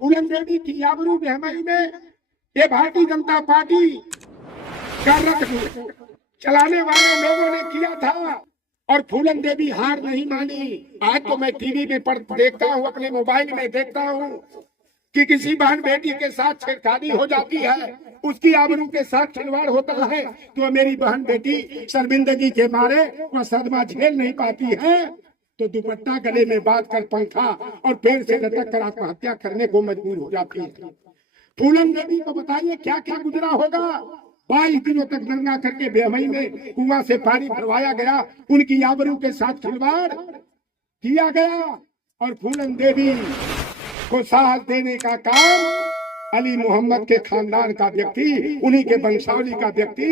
फूलन देवी की आबरू बेहमाई में ये भारतीय जनता पार्टी का रथ चलाने वाले लोगों ने किया था और फूलन देवी हार नहीं मानी। आज तो मैं टीवी में देखता हूँ, अपने मोबाइल में देखता हूँ कि किसी बहन बेटी के साथ छेड़छाड़ी हो जाती है, उसकी आबरू के साथ खिलवाड़ होता है, तो मेरी बहन बेटी शर्मिंदगी के मारे वह सदमा झेल नहीं पाती है तो दुपट्टा गले में बांध कर पंखा और पेड़ से लटक कर आत्महत्या करने को मजबूर हो जाती है। फूलन देवी को बताइए क्या क्या गुजरा होगा। 22 दिनों तक नंगा करके बेहमई में कुआं से पानी भरवाया गया, उनकी आबरू के साथ खिलवाड़ किया गया और फूलन देवी को साहस देने का काम अली मोहम्मद के खानदान का व्यक्ति, उन्हीं के वंशावली का व्यक्ति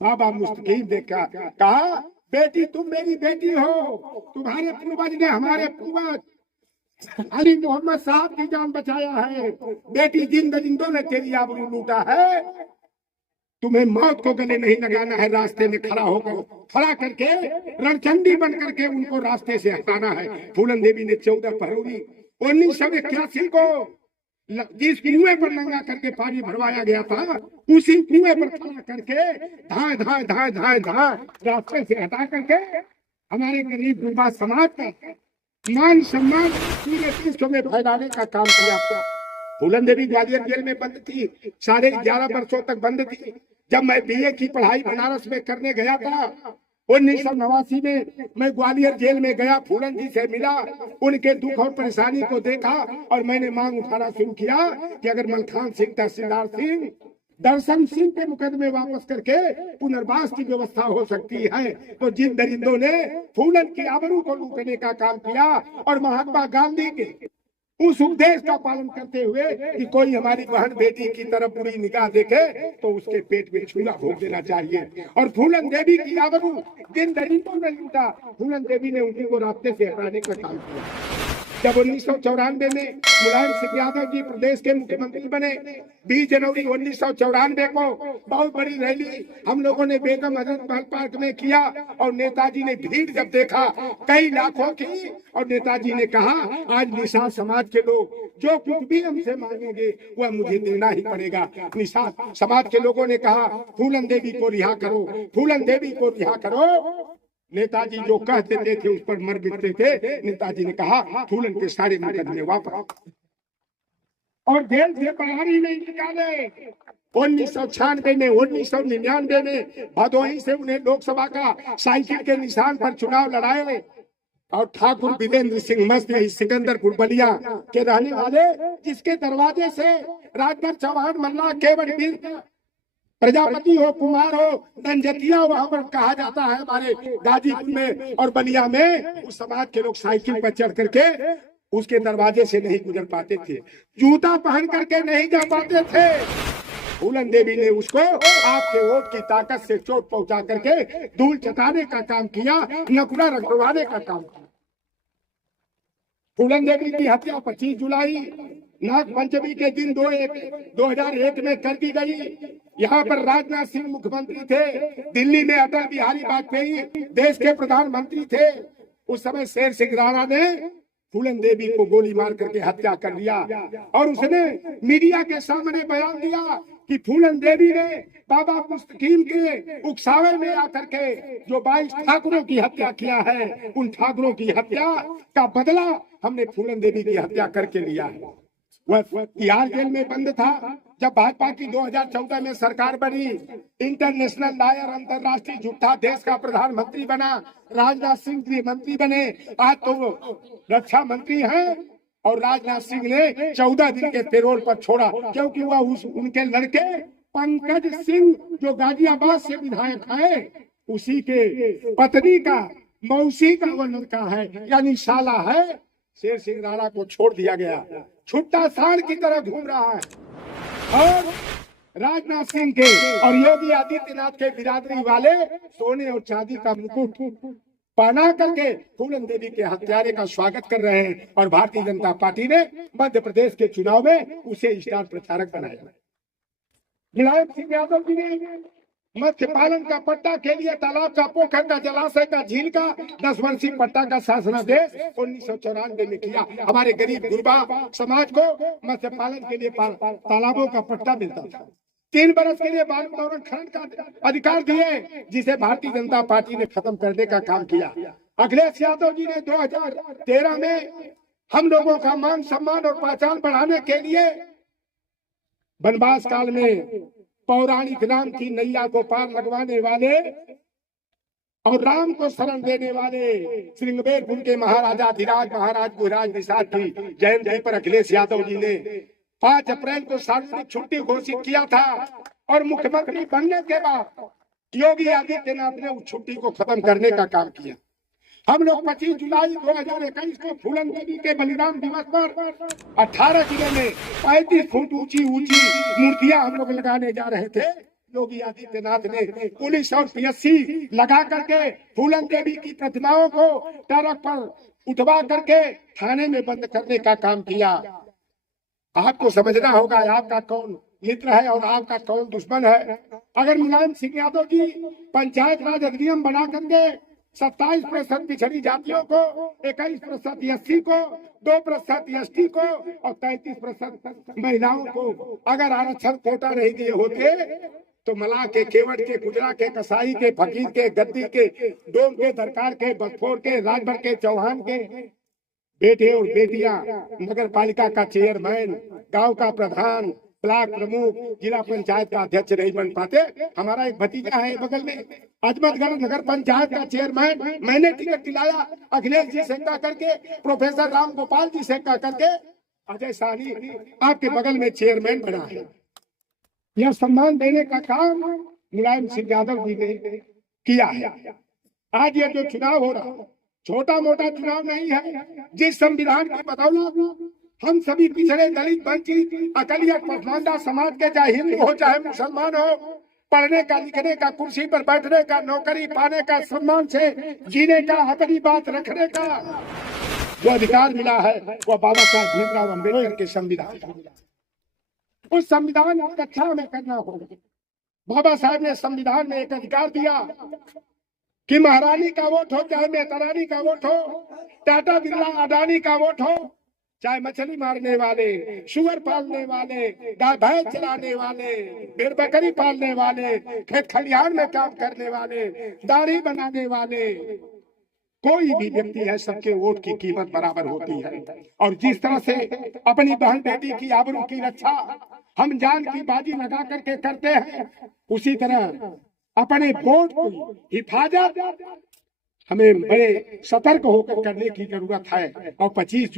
बाबा मुस्तकीम ने कहा, बेटी तुम मेरी बेटी हो, तुम्हारे पूर्वज ने हमारे पूर्वज अली मोहम्मद साहब की जान बचाया है, बेटी जिन दरिंदों ने तेरी आबरू लूटा है, तुम्हें मौत को गले नहीं लगाना है, रास्ते में खड़ा करके रणचंडी बन करके उनको रास्ते से हटाना है। फूलन देवी ने 14 फरवरी 1981 को जिस कुएं पर नंगा करके पानी भरवाया गया था, उसी कुएं पर खड़ा करके धाए धाए धाए धाए धाए रास्ते से हटा करके हमारे गरीब गुरबा समाज का मान सम्मान पूरे विश्व में फैलाने का काम किया था। फूलन देवी ग्वालियर जेल में बंद थी, 11.5 वर्षों तक बंद थी। जब मैं बीए की पढ़ाई बनारस में करने गया था 1989 में, मैं ग्वालियर जेल में गया, फूलन जी से मिला, उनके दुख और परेशानी को देखा और मैंने मांग उठाना शुरू किया कि अगर मलखान सिंह, तहसीलदार सिंह, दर्शन सिंह के मुकदमे वापस करके पुनर्वास की व्यवस्था हो सकती है तो जिन दरिंदों ने फूलन की आबरू को लूटने का काम किया और महात्मा गांधी के उस उपदेश का पालन करते हुए कि कोई हमारी बहन बेटी की तरफ बुरी निगाह देखे तो उसके पेट में छुरा भोग देना चाहिए। और फूलन देवी की आबरू जिन दरिंदों ने लूटा, फूलन देवी ने उन्हीं को रास्ते से हटाने का काम किया। जब 1994 में मुलायम सिंह यादव जी प्रदेश के मुख्यमंत्री बने, 20 जनवरी 1994 को बहुत बड़ी रैली हम लोगों ने बेगम हजरत महल पार्क में किया और नेताजी ने भीड़ जब देखा कई लाखों की, और नेताजी ने कहा आज निषाद समाज के लोग जो कुछ भी हमसे मांगेंगे वह मुझे देना ही पड़ेगा। निषाद समाज के लोगों ने कहा फूलन देवी को रिहा करो, फूलन देवी को रिहा करो। नेताजी जो कह देते थे उस पर मर मिटते थे। नेताजी ने कहा फूलन के सारे मुकदमे वापस, और जेल से बाहर ही नहीं निकाले। 1996 में, 1999 में भदोही से उन्हें लोकसभा का साइकिल के निशान पर चुनाव लड़ाए और ठाकुर वीरेंद्र सिंह मस्त सिकंदरपुर बलिया के रहने वाले, जिसके दरवाजे से राजभर चौहान, मल्ला, केवट, वीर, प्रजापति हो, कुमार हो, दंजतिया वहां पर कहा जाता है हमारे गाजीपुर में और बलिया में, उस समाज के लोग साइकिल पर चढ़ करके उसके दरवाजे से नहीं गुजर पाते थे, जूता पहन करके नहीं जा पाते थे। फूलन देवी ने उसको आपके वोट की ताकत से चोट पहुंचा करके धूल चटाने का काम किया, नकुरा रखवाने का काम किया। फूलन देवी की हत्या 25 जुलाई नाग पंचमी के दिन 2001 में कर दी गई। यहाँ पर राजनाथ सिंह मुख्यमंत्री थे, दिल्ली में अटल बिहारी वाजपेयी देश के प्रधानमंत्री थे। उस समय शेर सिंह राणा ने फूलन देवी को गोली मार करके हत्या कर दिया और उसने मीडिया के सामने बयान दिया कि फूलन देवी ने बाबा मुस्तकीम के उकसावे में आकर के जो 22 ठाकुरों की हत्या किया है, उन ठाकुरों की हत्या का बदला हमने फूलन देवी की हत्या करके लिया है। वह तिहाड़ जेल में बंद था। जब भाजपा की 2014 में सरकार बनी, इंटरनेशनल लॉयर, अंतरराष्ट्रीय झूठा देश का प्रधानमंत्री बना, राजनाथ सिंह गृह मंत्री बने, आज तो रक्षा मंत्री हैं और राजनाथ सिंह ने 14 दिन के पेरोल पर छोड़ा क्योंकि वह उनके लड़के पंकज सिंह जो गाजियाबाद से विधायक है, उसी के पत्नी का, मौसी का वो लड़का है, यानी साला है। शेर सिंह राणा को छोड़ दिया गया, छुट्टा सांड की तरह घूम रहा है। और राजनाथ सिंह के और योगी आदित्यनाथ के बिरादरी वाले सोने और चांदी का मुकुट पहना करके फूलन देवी के हत्यारे का स्वागत कर रहे हैं और भारतीय जनता पार्टी ने मध्य प्रदेश के चुनाव में उसे स्टार प्रचारक बनाया। मुलायम सिंह यादव जी ने मत्स्य पालन का पट्टा के लिए तालाब का, पोखर का, जलाशय का, झील का 10 वर्षीय पट्टा का शासनादेश 1994 में किया। हमारे गरीब गुरबा समाज को मत्स्य पालन के लिए तालाबों का पट्टा मिलता था। 3 बरस के लिए बालू उत्खनन खनन का अधिकार दिए, जिसे भारतीय जनता पार्टी ने खत्म करने का काम किया। अखिलेश यादव जी ने 2013 में हम लोगों का मान सम्मान और पहचान बढ़ाने के लिए वनवास काल में पौराणिक राम की नैया को पार लगवाने वाले और राम को शरण देने वाले श्रृंगबेरपुर के महाराजा धीराज महाराज गुहराज निषाद की जयंती पर अखिलेश यादव जी ने 5 अप्रैल को सार्वजनिक छुट्टी घोषित किया था। और मुख्यमंत्री बनने के बाद योगी आदित्यनाथ ने उस छुट्टी को खत्म करने का काम किया। हम लोग 25 जुलाई 2021 को फूलन देवी के बलिदान दिवस पर 18 जिले में 35 फुट ऊंची मूर्तियां हम लोग लगाने जा रहे थे। योगी आदित्यनाथ ने पुलिस और पीएससी लगा करके फूलन देवी की प्रतिमाओं को ट्रक पर उठवा करके थाने में बंद करने का काम किया। आपको समझना होगा आपका कौन मित्र है और आपका कौन दुश्मन है। अगर मुलायम सिंह यादव जी पंचायत राज अधिनियम बना करके 27% पिछड़ी जातियों को, 21% एससी को, 2% एसटी को और 33% महिलाओं को अगर आरक्षण कोटा नहीं दिए होते तो मलाह के, केवट के, गुजरा के, कसाई के, फकीर के, गद्दी के, डोम के, दरकार के, बसफोर के, राजभर के, चौहान के बेटे और बेटियां नगर पालिका का चेयरमैन, गांव का प्रधान, ब्लॉक प्रमुख, जिला पंचायत का अध्यक्ष नहीं बन पाते। हमारा एक भतीजा है बगल में अजमतगढ़ नगर पंचायत का चेयरमैन, मैंने टिकट दिलाया अखिलेश जी से करके, प्रोफेसर राम गोपाल जी से करके अजय साहनी आपके बगल में चेयरमैन बना है। यह सम्मान देने का काम मुलायम सिंह यादव जी ने किया है। आज ये जो चुनाव हो रहा छोटा मोटा चुनाव नहीं है। जिस संविधान की बदौलत हम सभी पिछड़े, दलित, वंचित, अकलियत, पसमानदा समाज के, चाहे हिंदू हो चाहे मुसलमान हो, पढ़ने का, लिखने का, कुर्सी पर बैठने का, नौकरी पाने का, सम्मान से जीने का, अपनी बात रखने का जो अधिकार मिला है वह बाबा साहब भीमराव अम्बेडकर के संविधान का। उस संविधान की रक्षा हमें करना होगा। बाबा साहब ने संविधान में एक अधिकार दिया कि महारानी का वोट हो चाहे मेहतरानी का वोट हो, टाटा बिरला अडानी का वोट हो, चाहे मछली मारने वाले, शुगर पालने वाले, गाय भैंस चलाने वाले, भेड़ बकरी पालने वाले, खेत खलिहान में काम करने वाले, दाढ़ी बनाने वाले, कोई भी व्यक्ति है, सबके वोट की कीमत बराबर होती है। और जिस तरह से अपनी बहन बेटी की आबरू की रक्षा हम जान की बाजी लगा करके करते हैं, उसी तरह अपने वोट की हिफाजत हमें बड़े सतर्क होकर करने की जरूरत है। और 25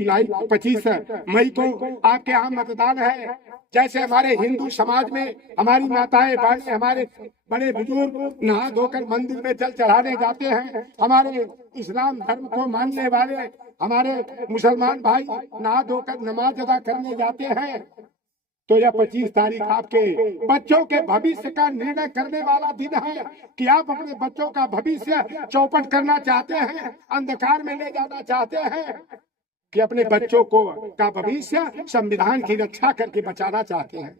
मई को आपके यहाँ मतदान है। जैसे हमारे हिंदू समाज में हमारी माताएं बहनें, हमारे बड़े बुजुर्ग नहा धोकर मंदिर में जल चढ़ाने जाते हैं, हमारे इस्लाम धर्म को मानने वाले हमारे मुसलमान भाई नहा धोकर नमाज अदा करने जाते हैं, तो यह 25 तारीख आपके बच्चों के भविष्य का निर्णय करने वाला दिन है कि आप अपने बच्चों का भविष्य चौपट करना चाहते हैं, अंधकार में ले जाना चाहते हैं, कि अपने बच्चों को का भविष्य संविधान की रक्षा करके बचाना चाहते हैं।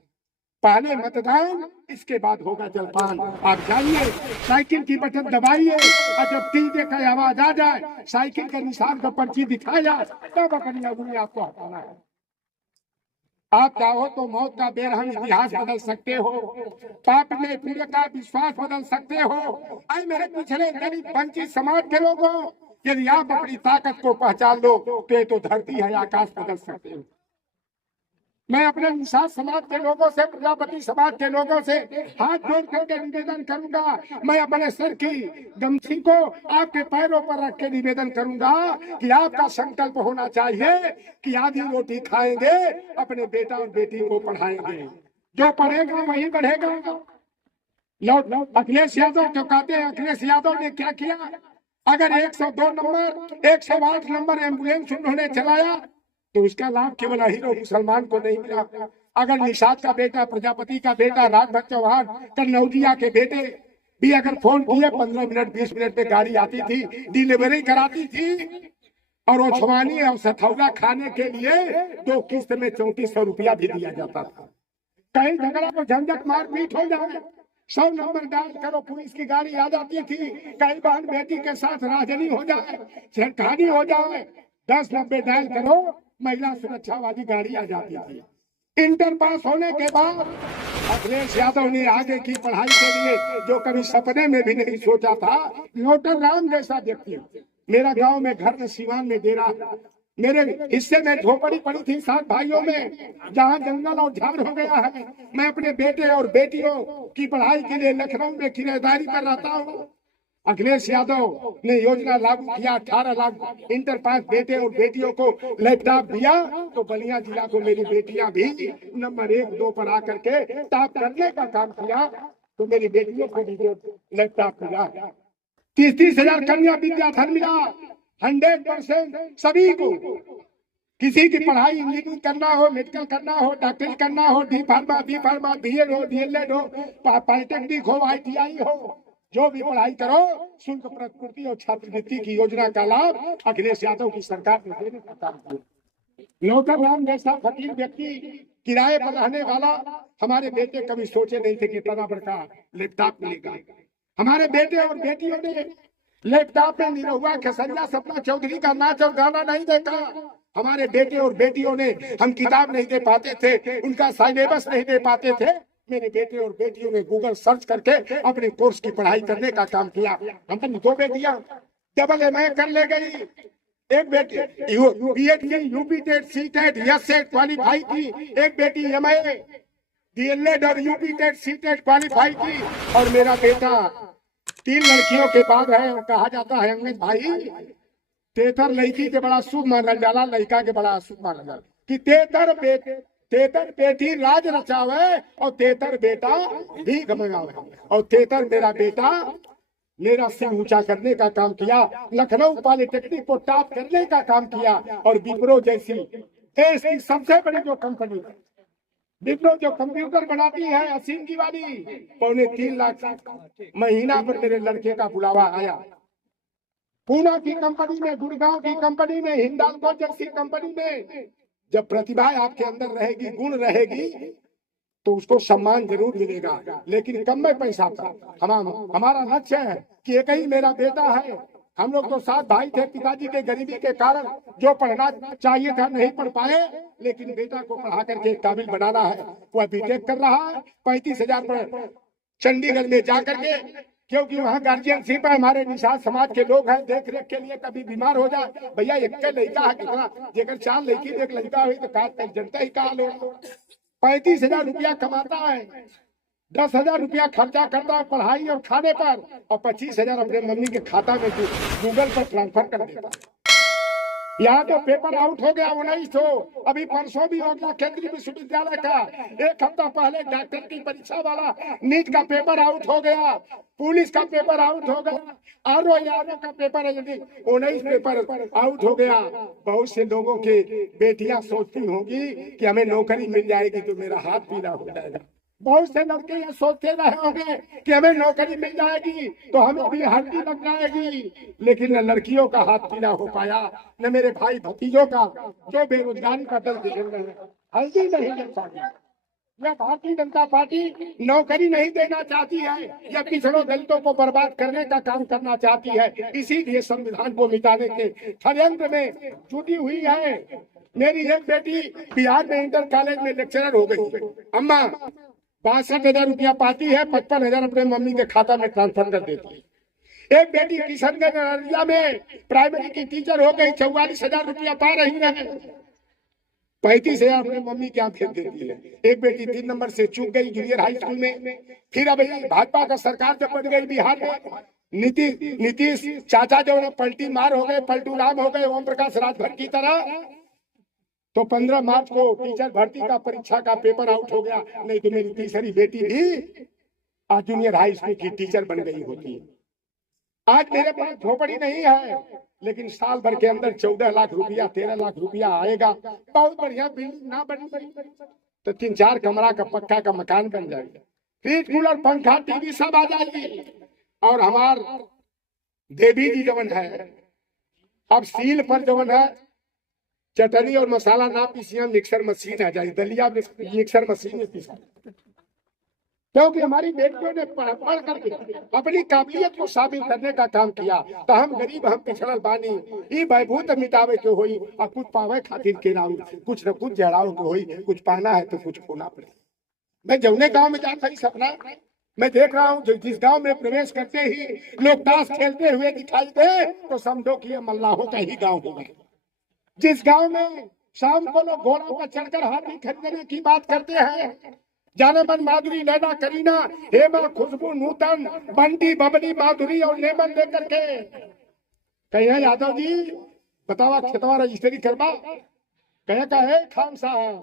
पहले मतदान, इसके बाद होगा जलपान। आप जाइए, साइकिल की बटन दबाइए और जब डीजे का आवाज आ जाए, साइकिल के निशान पर पर्ची दिखाया जाए, तब अपनी अगुनी आपको हटाना है। आप चाहो तो मौत का बेरहम इतिहास बदल सकते हो, पाप में पुण्य का विश्वास बदल सकते हो। आई मेरे पिछड़े गरीब वंचित समाज के लोगों, यदि आप अपनी ताकत को पहचान लो तो ये तो धरती है, आकाश बदल सकते हो। मैं अपने निषाद समाज के लोगों से, प्रजापति समाज के लोगों से हाथ जोड़ करके निवेदन करूंगा, मैं अपने सर की गमछी को आपके पैरों पर रख के निवेदन करूंगा कि आपका संकल्प होना चाहिए कि आधी रोटी खाएंगे, अपने बेटा और बेटी को पढ़ाएंगे। जो पढ़ेगा वही बढ़ेगा। अखिलेश यादव जो कहते हैं, अखिलेश यादव ने क्या किया? अगर 102 नंबर 108 नंबर एम्बुलेंस उन्होंने चलाया तो उसका लाभ केवल हीरो मुसलमान को नहीं मिला। अगर निषाद का बेटा, प्रजापति का बेटा, राजभर चौहान, कन्नौजिया के बेटे भी अगर फोन किए 15 मिनट 20 मिनट में गाड़ी आती थी, डिलीवरी कराती थी, और वो छवानी और सथौरा खाने के लिए 2 किस्त में 3400 रुपया भी दिया जाता था। कहीं झगड़ा को झंझट मारपीट हो जाए, 100 नंबर डायल करो, पुलिस की गाड़ी आ जाती थी। कई बार बेटी के साथ राजनी हो जाए, छेड़खानी हो जाए, 10 90 डायल करो, महिला सुरक्षा वाली गाड़ी आ जाती थी। इंटर पास होने के बाद अखिलेश यादव ने आगे की पढ़ाई के लिए जो कभी सपने में भी नहीं सोचा था, नोटर राम जैसा व्यक्ति, मेरा गांव में घर में सीवान में डेरा, मेरे हिस्से में झोपड़ी पड़ी थी 7 भाइयों में, जहां जंगल और झाड़ हो गया है। मैं अपने बेटे और बेटियों की पढ़ाई के लिए लखनऊ में किराएदारी पर रहता हूँ। अखिलेश यादव ने योजना लागू किया, 18 लाख इंटर पास बेटे और बेटियों को लैपटॉप दिया, तो बलिया जिला को मेरी बेटियां भी नंबर 1 2 पर आकर के टॉप करने का काम किया, तो मेरी बेटियों को भी लैपटॉप मिला। 30 हजार कन्या विद्याधन मिला, 100% सभी को। किसी की पढ़ाई इंजीनियरिंग करना हो, मेडिकल करना हो, डॉक्टरी करना हो, D pharma, B pharma, BEd हो, डीएलएड हो, पॉलिटेक्निक हो, आईटीआई हो, जो भी पढ़ाई करो, शुल्क प्रतिपूर्ति और छात्रवृत्ति की योजना का लाभ अखिलेश यादव की सरकार ने देने का काम किया। नौकर राम जैसा फकीर व्यक्ति, किराए पर रहने वाला, हमारे बेटे कभी सोचे नहीं थे कि इतना बड़ा लैपटॉप मिलेगा। हमारे बेटे और बेटियों ने लैपटॉप में निरहुआ खेसरिया सपना चौधरी का नाच और गाना नहीं देखा। हमारे बेटे और बेटियों ने, हम किताब नहीं दे पाते थे, उनका सिलेबस नहीं दे पाते थे, मेरे बेटे और बेटियों ने गूगल सर्च करके अपने कोर्स की पढ़ाई करने का काम किया। हमने 2 बेटियां डबल एमए कर ले गई, एक बेटी बीएड की यूपी टेट सी टेट यस से क्वालिफाई की, एक बेटी एमए डीएलएड और UP TET CTET qualify की, और मेरा बेटा 3 लड़कियों के बाद है। और कहा जाता है अंग्रेज भाई, 33 लड़की के बड़ा शुभ मानल जाला, लड़का के बड़ा अशुभ मानल जाला, कि 33 बेटी राज रचावे और 33 बेटा भी गमगावे। और 33 मेरा बेटा मेरा सिर ऊंचा करने का काम किया, लखनऊ पॉलिटेक्निक को टॉप करने का काम किया। और विप्रो जैसी देश की सबसे बड़ी जो कंपनी, विप्रो जो कंप्यूटर बनाती है असीम की वाली, 3.25 लाख महीना पर मेरे लड़के का बुलावा आया। पूना की कंपनी में, गुड़गांव की कंपनी में, हिंडाल्को जैसी कंपनी में, जब प्रतिभा आपके अंदर रहेगी, गुण रहेगी, तो उसको सम्मान जरूर मिलेगा, लेकिन कम में पैसा का। हमारा लक्ष्य है कि एक ही मेरा बेटा है। हम लोग तो 7 भाई थे, पिताजी के गरीबी के कारण जो पढ़ना चाहिए था नहीं पढ़ पाए, लेकिन बेटा को पढ़ा करके काबिल बनाना है। वह बीटेक कर रहा है, 35,000 पर चंडीगढ़ में जाकर के, क्योंकि वहाँ गार्जियनशिप है, हमारे निषाद समाज के लोग हैं, देख रेख के लिए। कभी बीमार हो जाए, भैया एक लड़का है कितना, जेकर 4 लड़की एक लड़का हुई तो जनता ही कहा लो। 35,000 रुपया कमाता है, 10,000 रुपया खर्चा करता है पढ़ाई और खाने पर, और 25,000 अपने मम्मी के खाता में गूगल पर ट्रांसफर कर देता है। यहाँ तो पेपर आउट हो गया 1900, अभी परसों भी हो गया केंद्रीय विश्वविद्यालय का। 1 हफ्ता पहले डॉक्टर की परीक्षा वाला नीट का पेपर आउट हो गया, पुलिस का पेपर आउट हो गया, आरओ का पेपर 19 पेपर आउट हो गया। बहुत से लोगों के बेटियां सोचती होंगी कि हमें नौकरी मिल जाएगी तो मेरा हाथ पीला हो जाएगा। बहुत से लड़के ये सोचते रहे होंगे कि हमें नौकरी मिल जाएगी तो हमें भी हल्दी लग जाएगी, लेकिन न लड़कियों का हाथ पीला हो पाया, न मेरे भाई भतीजों का जो बेरोजगारी का दल झेल रहे हैं, हल्दी नहीं लग पाती। यह भारतीय जनता पार्टी नौकरी नहीं देना चाहती है, यह पिछड़ों दलितों को बर्बाद करने का काम करना चाहती है, इसीलिए संविधान को मिटाने के षड्यंत्र में जुटी हुई है। मेरी एक बेटी बिहार में इंटर कॉलेज में लेक्चरर हो गई, अम्मा 62,000 रुपया पाती है, 55,000 अपने मम्मी के खाता में ट्रांसफर कर देती है। एक बेटी किशनगंज अररिया में प्राइमरी की टीचर हो गई, 44,000 रुपया पा रही है, 35,000 अपने मम्मी के यहाँ भेज देती है। एक बेटी 3 नंबर से चूक गई जूनियर हाई स्कूल में। फिर अभी भाजपा का सरकार जब बन गई बिहार में, नीतीश चाचा जो है पलटी मार हो गए, पलटू राम हो गए, ओम प्रकाश राजभर की तरह, तो 15 मार्च को टीचर भर्ती का परीक्षा का पेपर आउट हो गया। नहीं तो मेरी तीसरी बेटी भी आज जूनियर हाई स्कूल की टीचर बन गई होती। आज मेरे पास झोपड़ी नहीं है, लेकिन साल भर के अंदर 14 लाख रुपया 13 लाख रुपया आएगा। बहुत बढ़िया बिल्डिंग ना बनी तो 3-4 कमरा का पक्का का मकान बन जाएगा, फ्रिज कूलर पंखा टीवी सब आ जाएगी। और हमार देवी जी जवन है, अब सील पर जवन है चटनी और मसाला ना पीसिया, मिक्सर मशीन आ जाए, दलिया मिक्सर मशीन में पीसा। क्योंकि हमारी बेटियों ने पढ़ करके अपनी काबिलियत को साबित करने का काम किया। तो हम गरीब, हम पिछड़ल बानी, ई बहबूत मिटावे के होई और कुछ पावे खातिर के राउ, कुछ न कुछ जड़ाव के होई, कुछ पाना है तो कुछ खोना पड़े। मैं जौने गांव में जाता ही सपना मैं देख रहा हूँ, जिस गांव में प्रवेश करते ही लोग ताश खेलते हुए दिखाई दे तो समझो कि ये मल्लाहों का ही गाँव होगा। जिस गांव में शाम को लोग घोड़ों पर चढ़कर हाथी खरीदने की बात करते हैं, जाने मन माधुरी, नैना, करीना, हेमा, खुशबू, नूतन, बंटी, बबली, माधुरी और लेमन लेकर के कहे यादव जी बतावा खेतवा रजिस्ट्री करवा, कहे का है खान साहब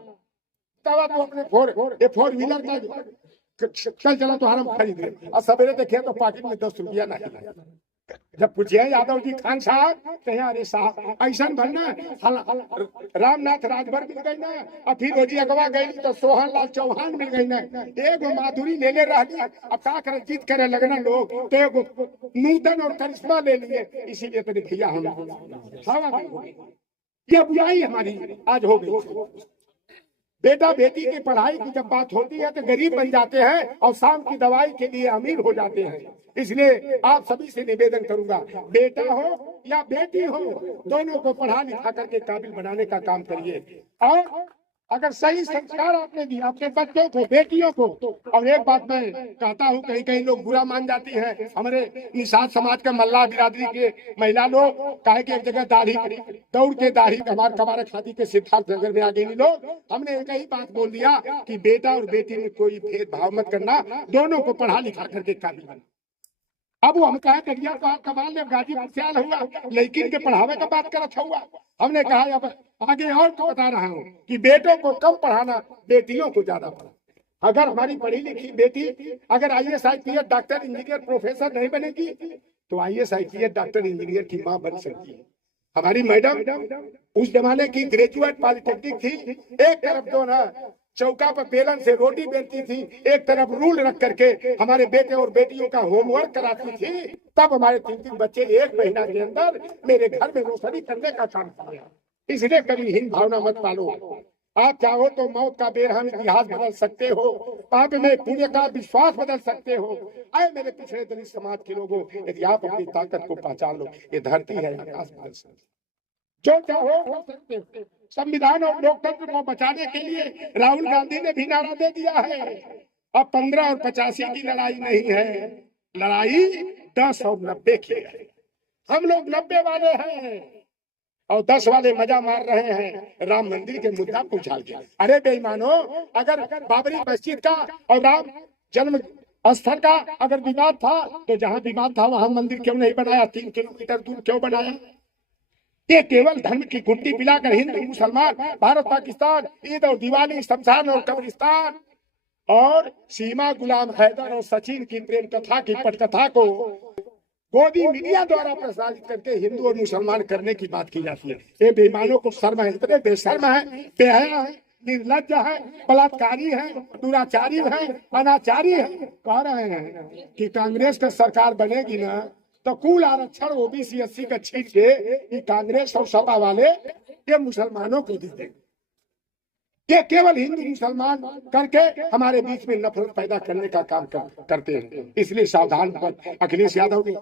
बतावा तो अपने फोर व्हीलर का चल चला तो हम खरीद ले, और सवेरे देखे तो पॉकेट में 10 रुपया नहीं। जब पूछे यादव जी खान साहब कहे अरे साहब ऐसा बनना रामनाथ राजभर मिल गई ना, और फिर रोजी अगवा गई तो सोहन लाल चौहान मिल गई ना, एगो माधुरी ले ले रही, अब का करे जीत करे लगना लोग तो एगो नूतन और करिश्मा ले लिए, इसीलिए तेरे भैया हम ये बुराई हमारी आज हो गई। बेटा बेटी की पढ़ाई की जब बात होती है तो गरीब बन जाते हैं और शाम की दवाई के लिए अमीर हो जाते हैं। इसलिए आप सभी से निवेदन करूंगा, बेटा हो या बेटी हो, दोनों को पढ़ा लिखा करके काबिल बनाने का काम करिए। और अगर सही संस्कार आपने दिए अपने बच्चों को, बेटियों को, और एक बात मैं कहता हूँ, कहीं कहीं लोग बुरा मान जाती है, हमारे निषाद समाज का मल्लाह बिरादरी के महिला लोग काहे के एक जगह दाढ़ी दौड़ के दाढ़ी कमारे खाती के सिद्धार्थ नगर में आ गई लोग, हमने एक ही बात बोल दिया कि बेटा और बेटी में कोई भेदभाव मत करना, दोनों को पढ़ा लिखा करके काबिल बना। अब वो हम कहे करिया कमाल ने गाजीपुर से आल हुआ, लेकिन के पढ़ावे का बात करत हुआ, हमने कहा अब आगे और तो बता रहा हूँ कि बेटों को कम पढ़ाना, बेटियों को ज्यादा पढ़ाना। अगर हमारी पढ़ी लिखी बेटी अगर IAS IPS doctor engineer professor नहीं बनेगी तो IAS IPS डॉक्टर इंजीनियर की माँ बन सकती है। हमारी मैडम उस जमाने की ग्रेजुएट पॉलिटेक्निक थी, एक तरफ जो ना चौका पर बेलन से रोटी बेलती थी, एक तरफ रूल रख करके हमारे बेटे और बेटियों का होमवर्क कराती थी, तब हमारे 3 बच्चे 1 महीना के अंदर मेरे घर में रोशनी करने का काम किया। इसलिए कभी हीन भावना मत पालो। आप चाहो तो मौत का बेरहम इतिहास बदल सकते हो, पाप में पुण्य का विश्वास बदल सकते हो। आए मेरे पिछड़े दलित समाज के लोगों, यदि आप अपनी ताकत को पहचान लो, ये धरती है, आकाश बदल सकते, जो चाहो हो सकते हो। संविधान और लोकतंत्र को बचाने के लिए राहुल गांधी ने भी नारा दे दिया है, अब 15 और 85 की लड़ाई नहीं है, लड़ाई 10 और 90 की है। हम लोग 90 वाले हैं और 10 वाले मजा मार रहे हैं राम मंदिर के मुद्दा को उछाल के। अरे बेईमानो, अगर बाबरी मस्जिद का और राम जन्म स्थल का अगर विवाद था तो जहां विवाद था वहां मंदिर क्यों नहीं बनाया? 3 किलोमीटर दूर क्यों बनाया? ये केवल धर्म की गुट्टी पिलाकर हिंदू मुसलमान, भारत पाकिस्तान, ईद और दिवाली, शमशान और कब्रिस्तान और सीमा, गुलाम हैदर और सचिन की प्रेम कथा की पटकथा को गोदी मीडिया द्वारा प्रसारित करके हिंदू और मुसलमान करने की बात की जाती है। ये बेईमानों को शर्म है, इतने बेशर्म है, बेहया है, निर्लज्ज है, बलात्कारी है, दुराचारी है, अनाचारी है। कह रहे हैं कि कांग्रेस का सरकार बनेगी ना तो कुल आरक्षण OBC 80 का छीन के ये कांग्रेस और सपा वाले ये मुसलमानों को दे देंगे। ये केवल हिंदू मुसलमान करके हमारे बीच में नफरत पैदा करने का काम करते हैं। इसलिए सावधान। अखिलेश यादव ने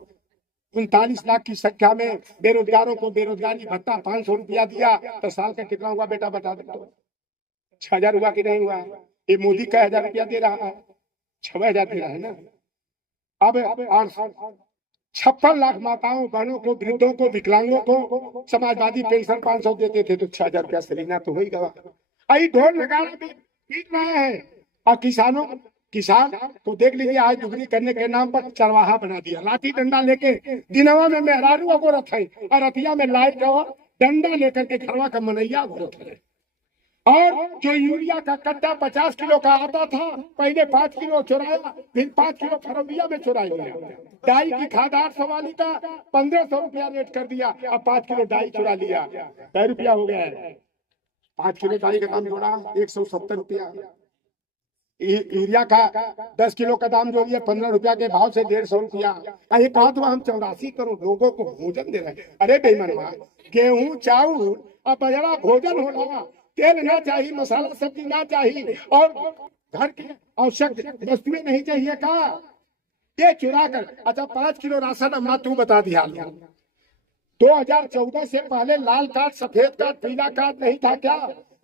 39 लाख की संख्या में बेरोजगारों को बेरोजगारी भत्ता 500 रुपया दिया, तो साल का कितना हुआ बेटा बता दो तो? 6000 हुआ कि नहीं हुआ? ये मोदी का 1000 रुपया दे रहा है, 6000 दे रहा है ना। अब 56 लाख माताओं बहनों को, वृद्धों को, विकलांगों को समाजवादी पेंशन 500 देते थे, तो 6000 रुपया सलीना तो हो ही गया। आई ढोल नगाड़ा भी पीट रहे हैं। और किसान तो देख लीजिए, आज दुगनी करने के नाम पर चरवाहा बना दिया, लाठी डंडा लेके दिनवा में मेहरारू को रखे और रतिया में लाइट और डंडा लेकर के घरवा का मनैया को रखे। और जो यूरिया का कट्टा 50 किलो का आता था, पहले 5 किलो चुराया, फिर 5 किलो फरवरिया में चुरा लिया। डाई की खाद 800 वाली का 1500 रुपया रेट कर दिया, अब 5 किलो डाई चुरा लिया, 100 रुपया हो गया है। 5 किलो डाई का दाम जोड़ा 170 रुपया। यूरिया का 10 किलो का दाम जो है 15 रुपया के भाव से 150 रुपया। ये कहा तो हम 84 करोड़ लोगों को भोजन दे रहे हैं। अरे बेईमानवा, गेहूं चावल और बजरा भोजन होना, तेल ना चाहिए, मसाला सब्जी ना चाहिए, और घर की आवश्यक वस्तुएं नहीं चाहिए का, ये चुरा कर। अच्छा 5 किलो राशन अम्मा तू बता दिया, 2014 से पहले लाल कार्ड, सफेद कार्ड, पीला कार्ड नहीं था क्या?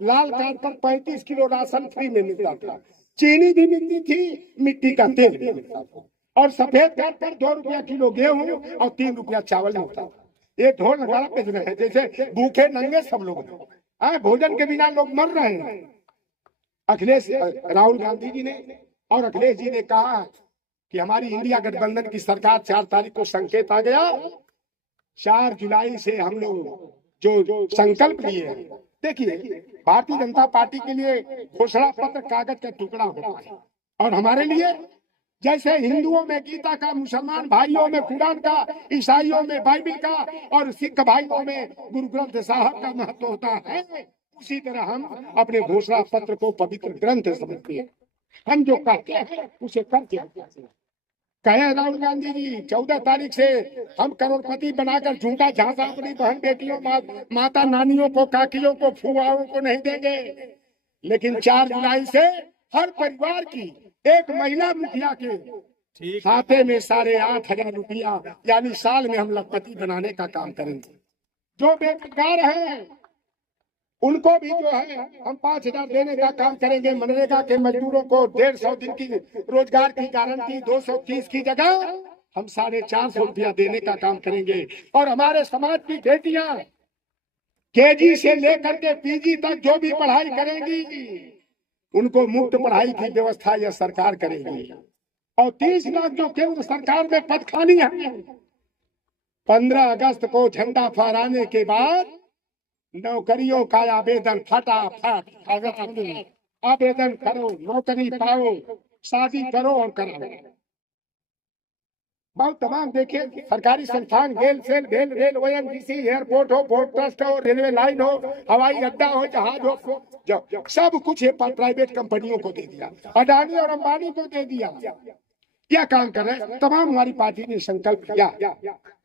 लाल कार्ड पर 35 किलो राशन फ्री में मिलता था, चीनी भी मिलती थी, मिट्टी का तेल भी मिलता था, और सफेद कार्ड पर 2 रुपया किलो गेहूं और 3 रुपया चावल मिलता था। ये ढोल नगाड़ा बेच रहे हैं जैसे भूखे नंगे सब लोग, भोजन के बिना लोग मर रहे हैं। अखिलेश राहुल गांधी जी ने और अखिलेश जी ने कहा कि हमारी इंडिया गठबंधन की सरकार 4 तारीख को संकेत आ गया, 4 जुलाई से हम लोग जो संकल्प लिए हैं। देखिए भारतीय जनता पार्टी के लिए घोषणा पत्र कागज का टुकड़ा होता है, और हमारे लिए जैसे हिंदुओं में गीता का, मुसलमान भाइयों में कुरान का, ईसाइयों में बाइबिल का, और सिख भाइयों में गुरु ग्रंथ साहब का महत्व होता है, उसी तरह हम अपने घोषणा पत्र को पवित्र ग्रंथ समझते हैं। हम जो कहते हैं उसे करते हैं। कहे राहुल गांधी जी 14 तारीख से हम करोड़पति बनाकर झूठा झांसा अपनी बहन बेटियों, माता नानियों को, काकियों को, फुआओं को नहीं देंगे, लेकिन 4 जुलाई से हर परिवार की एक महिला मुखिया के खाते में 8,500 रुपया, यानी साल में हम लखपति बनाने का काम करेंगे। जो बेरोजगार है उनको भी जो है हम 5,000 देने का काम करेंगे। मनरेगा के मजदूरों को 150 दिन की रोजगार की गारंटी 230 की जगह हम 450 रुपया देने का काम करेंगे। और हमारे समाज की बेटियां केजी से लेकर के पीजी तक जो भी पढ़ाई करेंगी उनको मुफ्त पढ़ाई की व्यवस्था यह सरकार करेगी। और 30 लाख जो केंद्र सरकार में पद खाली है, 15 अगस्त को झंडा फहराने के बाद नौकरियों का आवेदन फटाफट आवेदन करो, नौकरी पाओ, शादी करो और कराओ। बहुत तमाम देखिए सरकारी संस्थान, रेल, ओएनजीसी, एयरपोर्ट हो, पोर्ट ट्रस्ट हो, रेलवे लाइन हो, हवाई अड्डा हो, जहाज हो, सब कुछ प्राइवेट कंपनियों को दे दिया, अडानी और अंबानी को दे दिया। क्या काम कर रहे हैं? तमाम हमारी पार्टी ने संकल्प किया।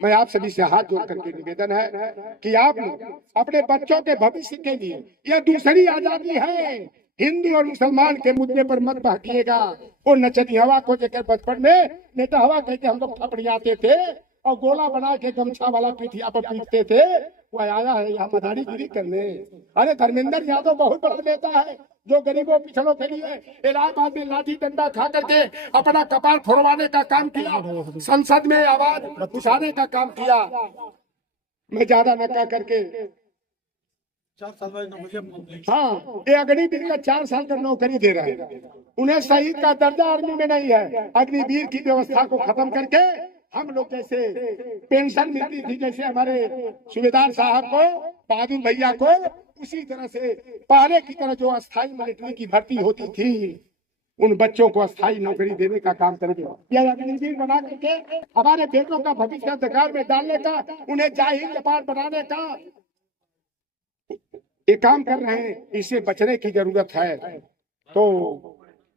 मैं आप सभी से हाथ जोड़ करके निवेदन है कि आप अपने बच्चों के भविष्य के लिए, यह दूसरी आजादी है, हिंदू और मुसलमान के मुद्दे पर मत बहकिएगा। वो नचनी हवा को लेकर बचपन में नेता हवा कहते हम लोग थपड़ियाते थे और गोला बना के गमछा वाला पीठिया पर पीटते थे, वो आया है यहाँ मदारीगिरी करने। अरे धर्मेंद्र यादव बहुत बड़ा नेता है जो गरीबों पिछड़ों के लिए इलाहाबाद में लाठी डंडा खा करके अपना कपाल फोड़वाने का काम किया, संसद में आवाज उठाने का काम किया। मैं ज्यादा न कह करके 4 साल हाँ, ये अग्निवीर का 4 साल का नौकरी दे रहे हैं। उन्हें शहीद का दर्जा आर्मी में नहीं है। अग्निवीर की व्यवस्था को खत्म करके हम लोग जैसे पेंशन मिलती थी, जैसे हमारे सूबेदार साहब को, बहादुर भैया को, उसी तरह से पहले की तरह जो अस्थायी मिलिट्री की भर्ती होती थी उन बच्चों को अस्थायी नौकरी देने का काम करेंगे। यह अग्निवीर बना करके हमारे बेटों का भविष्य अंधकार में डालने का, उन्हें जाहिर जवान बनाने का ये काम कर रहे हैं। इससे बचने की जरूरत है। तो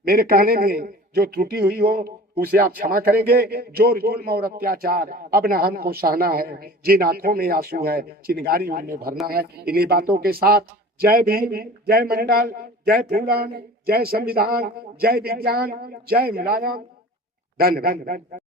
मेरे कहने में जो त्रुटि हुई हो उसे आप क्षमा करेंगे। जोर जुल्म और अत्याचार अब न हमको सहना है, जिन आंखों में आंसू है चिंगारी उनमें भरना है। इन्हीं बातों के साथ जय भीम, जय मंडल, जय फूलन, जय संविधान, जय विज्ञान, जय मुलायम। धन्यवाद।